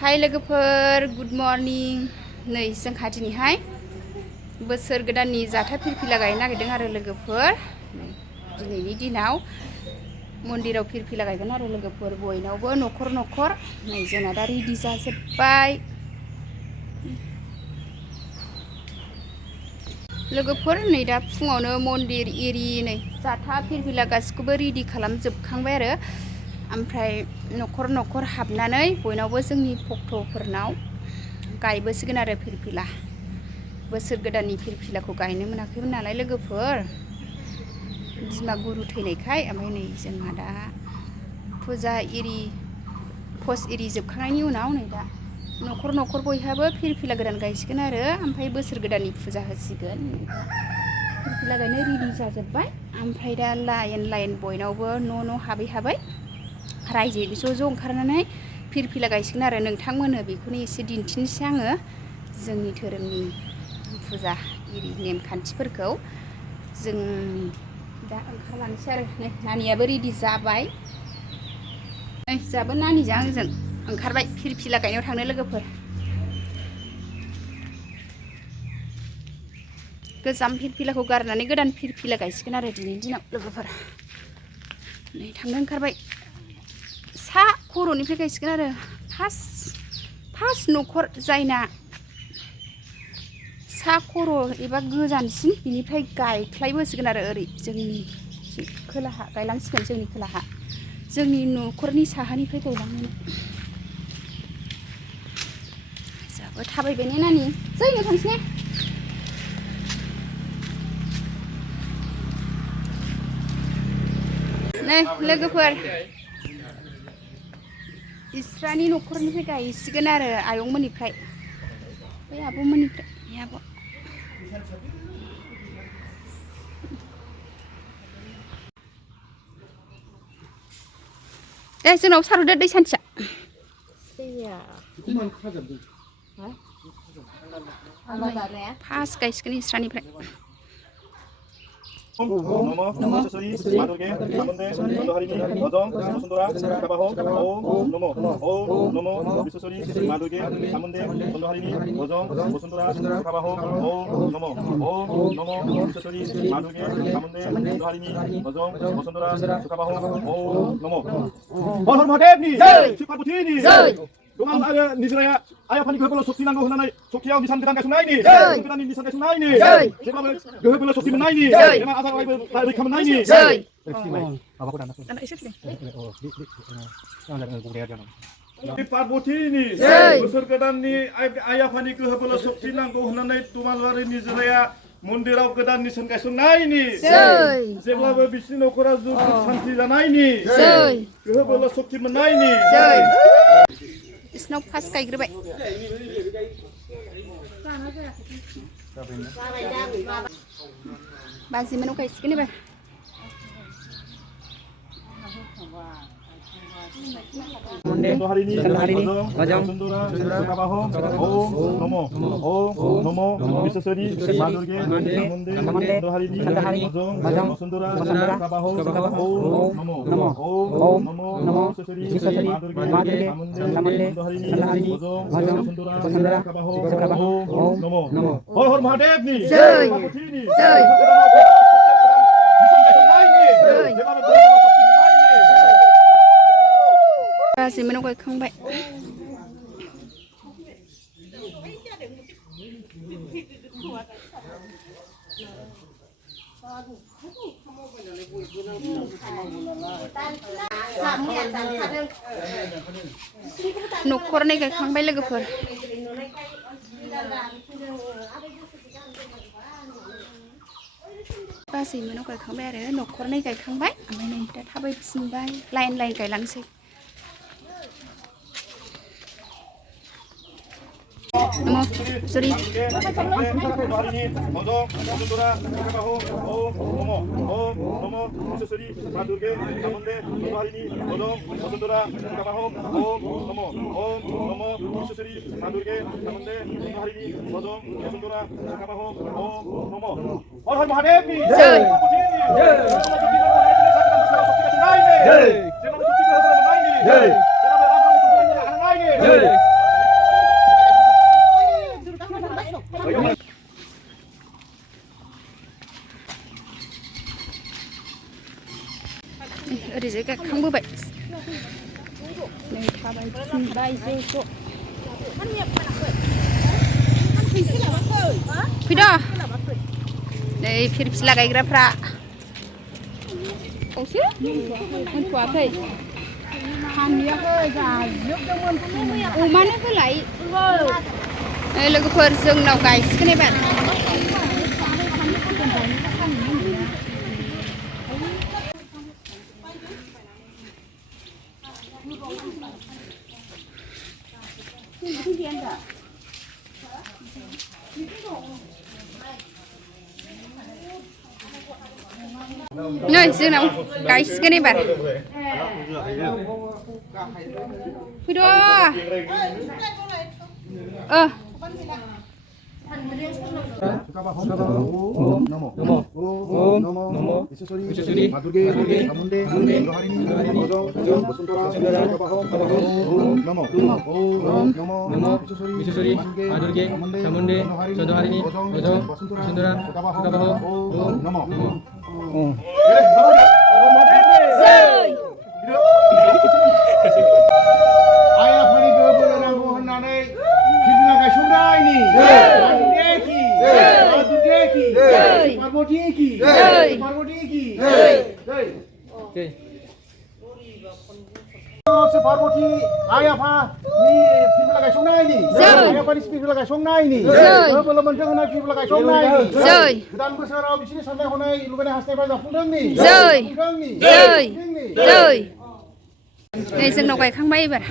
हाय लोगोफोर good morning नै जोंहा दिनैहाय बोसोर गोदाननि जाथा फिरफिला गायनो नागिरदों आरो लोगोफोर दिनैनि दिनाव मन्दिराव फिरफिला गायगोन आरो लोगोफोर बयनावबो न'खर न'खर नै जोंना दा रेडि जाजोब्बाय लोगोफोर नै दा फुङावनो मन्दिर एरि नै जाथा फिरफिला गासिखौबो रेडि खालामजोबखांबाय आरो ओमफ्राय न'खर न'खर हाबनानै बयनावबो जोंनि भक्तफोरनाव गायबोसिगोन आरो फिरफिला बोसोर गोदाननि फिरफिलाखौ गायनो मोनाखैमोन नालाय लोगोफोर बिमा गुरु थैनायखाय ओमफ्राय नै जोंहा दा फुजा एरि पस्ट एरि जोबखांनायनि उनाव नै दा न'खर न'खर बयहाबो फिरफिला गोदान गायसिगोन आरो ओमफ्राय बोसोर गोदाननि फुजा होसिगोन फिरफिला गायनो रेडि जाजोब्बाय ओमफ्राय दा लाइन लाइन बयनावबो न' हाबै हाबै रायजोयै ज' ओंखारनानै फिरफिला गायसिगोन आरो नोंथांमोननो बेखौनो एसे दिन्थिनोसै आङो जोंनि धोरोमनि फुजा एरि नेमखान्थिफोरखौ जोंनि दा ओंखारलांसै आरो नै नानियाबो रेडि जाबाय नै जोंहाबो नानिजों आंजों ओंखारबाय फिरफिला गायनायाव थांनो लोगोफोर गोजाम फिरफिलाखौ गारनानै गोदान फिरफिला गायसिगोन आरो दिनैनि दिनाव लोगोफोर नै थांनो ओंखारबाय सा खर'निफ्राय गायसिगोन आरो फार्स्ट न'खर जायना सा खर' एबा गोजानसिन बिनिफ्राय गायख्लायबोसिगोन आरो ओरै जोंनि खोलाहा गायलांसिगोन जोंनि खोलाहा जोंनि न'खरनि साहानिफ्राय गायलांनानै जोंहाबो थाबायबाय ने नानि जैनो थांसै ने नै लोगोफोर इस्रानि न'खरनिफ्राय गायसिगोन आरो आयंमोननिफ्राय बै आब'मोननिफ्राय आब' जोंनाव सारहरदो दै सान्थिया फार्स्ट गायसिगोन इस्रानिफ्राय नमो विश्वेश्वरी माँ दुर्गे चामुंडे दंडहरिणी भजं वसुंधरा प्रभाहो ओम नमो विश्वेश्वरी माँ दुर्गे चामुंडे दंडहरिणी भजं वसुंधरा प्रभाहो ओम नमो विश्वेश्वरी माँ दुर्गे चामुंडे दंडहरिणी भजं वसुंधरा प्रभाहो ओम नमो हर हर महादेवनि जय शिव पार्वतीनि जय Tuhan ada Nisraya ayah panik gohebelo sukti nanggo hunanai sukti yang disan gedang kasunai ni gedang disan kasunai ni siapa gohebelo sukti menai ni emang asal lagi kamen ni apa ko anak isip ni Parvati ni besar gedang ni ayah panik gohebelo sukti nanggo hunanai tuman lari Nisraya Mundiraw godan ni san kasunai ni जेब्लाबो बिसिनि न'खरा जुग शान्ति जानायनि गोहोबोलो सक्ति मोननायनि इसनाव first गायग्रोबाय बाजिमोनाव गायसिगोन एबार दंडहरिणी भजं वसुंधरा प्रभाहो ओम नमो विश्वेश्वरी माँ दुर्गे चामुंडे दंडहरिणी भजं वसुंधरा प्रभाहो ओम नमो विश्वेश्वरी माँ दुर्गे चामुंडे दंडहरिणी भजं वसुंधरा प्रभाहो ओम नमो हर हर महादेवनि जय पार्वतीनि जय बाजिमोनाव गायखांबाय न'खरनै गायखांबाय लोगोफोर बाजिमोनाव गायखांबाय आरो न'खरनै गायखांबाय ओमफ्राय नै दा थाबायफिनबाय लाइन गायलांसै नमो सरि नमो विश्वेश्वरी माँ दुर्गे चामुंडे दंडहरिणी भजं वसुंधरा प्रभाहो नमो विश्वेश्वरी माँ दुर्गे चामुंडे दंडहरिणी भजं वसुंधरा प्रभाहो नमो हर हर महादेवनि जय जय जय थाबाय फुबाय ज' फैद' नै फिरफिला गायग्राफ्रा बावसो मोनथ'वाखै अमानो होलाय लोगोफोर जोंनाव गायसिगोन एबार नै जोंनाव गायसिगोन एबार फैद' Parvati, ayah ni people lagai songai ni. Ayah ni people lagai songai ni. Belum mendengar nak people lagai songai ni. Dan besar di sini sampai honai lugane hastai baca fundang ni. Nei जोंनाव गायखांबाय एबार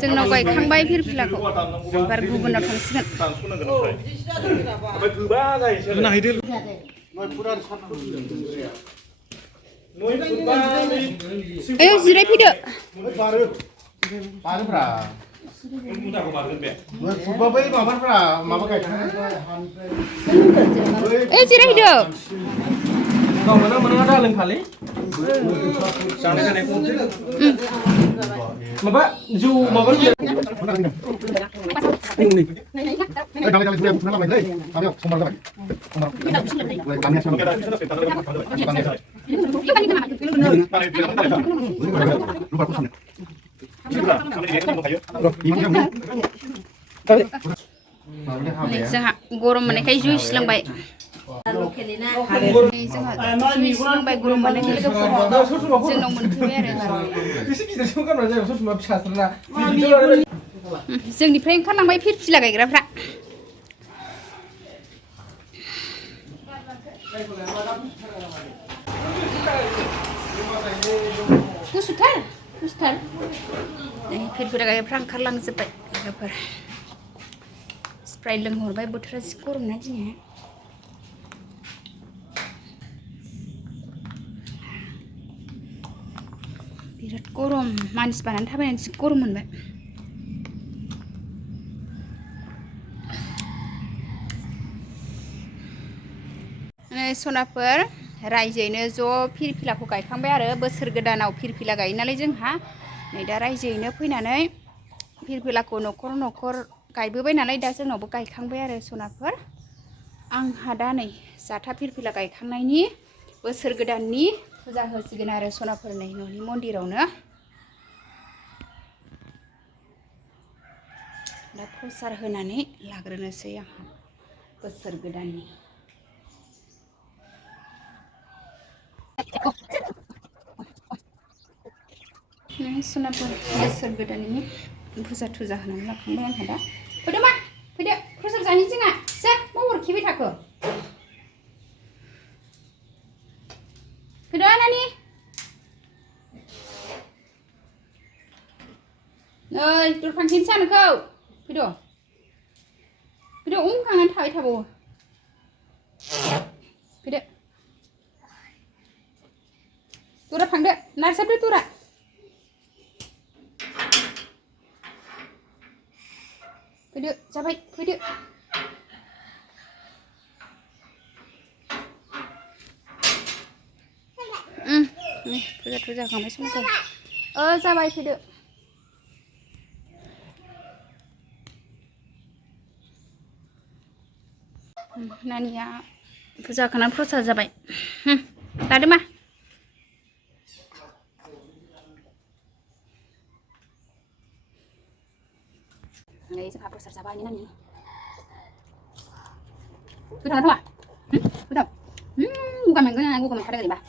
जोंनाव गायखांबाय फिरफिलाखौ एबार गुबुनाव थांसिगोन जिरायफैदो जिरायफैदो mana ada kali? Maba, ju maba ni. जोंहा गरम मोननायखाय जुइस लोंबाय लोंबाय गरम मोननायखाय जोंनाव मोनफैबाय आरो जोंनिफ्राय ओंखारलांबाय फिरफिला गायग्राफ्रा गुसुथार फिरफिला गायग्राफ्रा ओंखारलांजोब्बाय लोगोफोर स्प्राइट लोंहरबाय बोथोरा जि गरम ना दिनै बिराद गरम मानसि बानानै थाबायनानै जि गरम मोनबाय नै सनाफोर रायजोयैनो ज' फिरफिलाखौ गायखांबाय आरो बोसोर गोदानाव फिरफिला गायो नालाय जोंहा नै दा रायजोयैनो फैनानै फिरफिलाखौ न'खर गायबोबाय नालाय दा जोंनावबो गायखांबाय आरो सनाफोर आंहा दा नै जाथा फिरफिला गायखांनायनि बोसोर गोदाननि फुजा होसिगोन आरो सनाफोर नै न'नि मन्दिरावनो दा प्रसाद होनानै लाग्रोनोसै आंहा बोसोर गोदाननि सनाफोर बोसोर गोदाननि फुजा थुजा होनानै लाखांबाय आंहा दा फैदो मा फैदो प्रसाद जानि जोंहा जा मा हरखिबाय थाखो फैदो नानि नै दरखांखिन सानोखौ फैदो उनखांनानै थाबाय थाबावो फैदो दरा फांदो नारसाबदो दरा फैदो जाबाय फैदो फुजा थुजा खांबाय समखौ जाबाय फैदो नानिया फुजा खांनानै प्रसाद जाबाय लादो मा Đây sẽ hapus sasabai ini nani. Cứ thằng đó à? Cứ thằng. Bukan main kena, aku komen kada di bah.